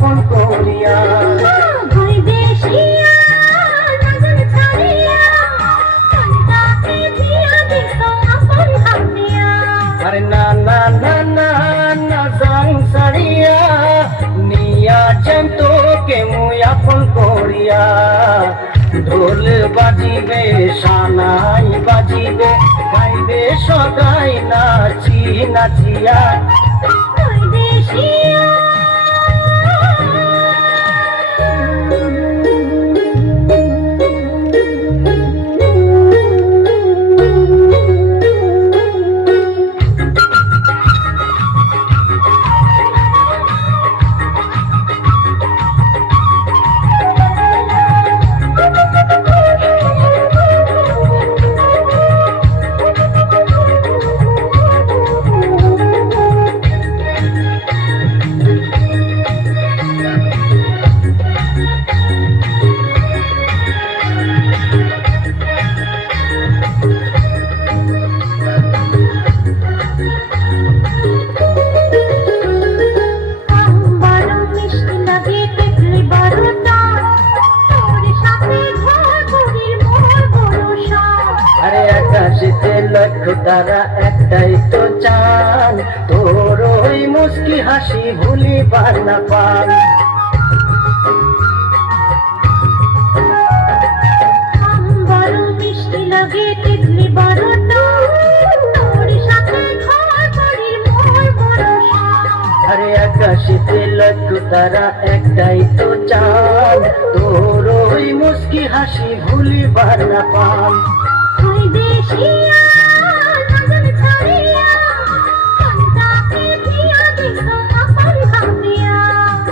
আপন করিয়া। আরে না না না না না জাং সারিয়া নিয়া যাম তোকে মুই আপন করিয়া। ঢোল বাজিবে সানাই বাজিবে গাইবে সদাই নাচি নাচিয়া। আকাশেতে লক্ষ তারা একটাই তো চান, তোর ওই মুস্কি হাসি ভুলিবার না পান। আরে আকাশেতে লক্ষ তারা একটাই তো চান, তোর ওই মুস্কি হাসি ভুলিবার না পান।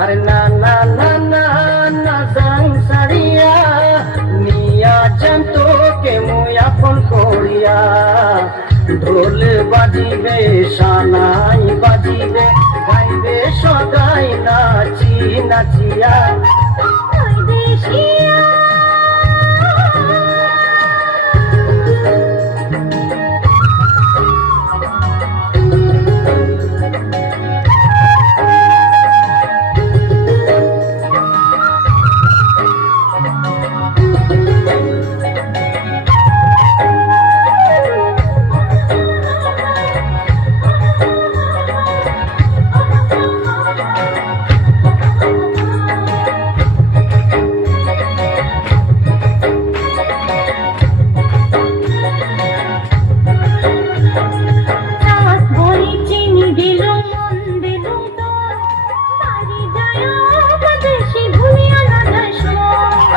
আরে না না না না না জাং সারিয়া নিয়া যাম তোকে মুই আপন করিয়া। ঢোল বাজিবে সানাই বাজিবে গাইবে সদাই নাচি নাচিয়া।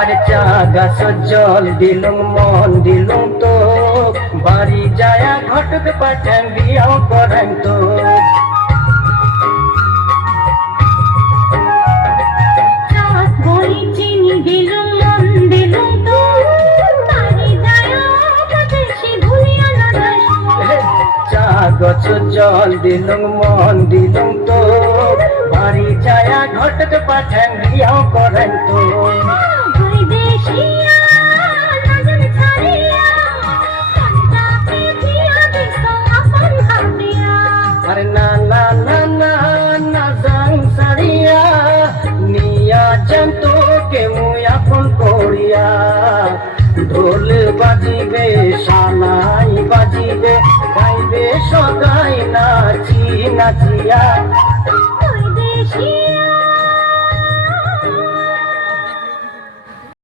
আরে চা গাছ জল দিলুম মন দিলুম তো, বাড়ি যায়া ঘটক পাঠান বিয়াও করেন তো। চা গাছ জল দিলুম মন দিলুম তো, বাড়ি যায়া ঘটক পাঠান বিয়াও করেন তো। আরে না না না না না জাং সারিয়া নিয়া যাম তোকে মুই আপন করিয়া। ঢোল বাজিবে সানাই বাজিবে গাইবে সদাই নাচি নাচিয়া।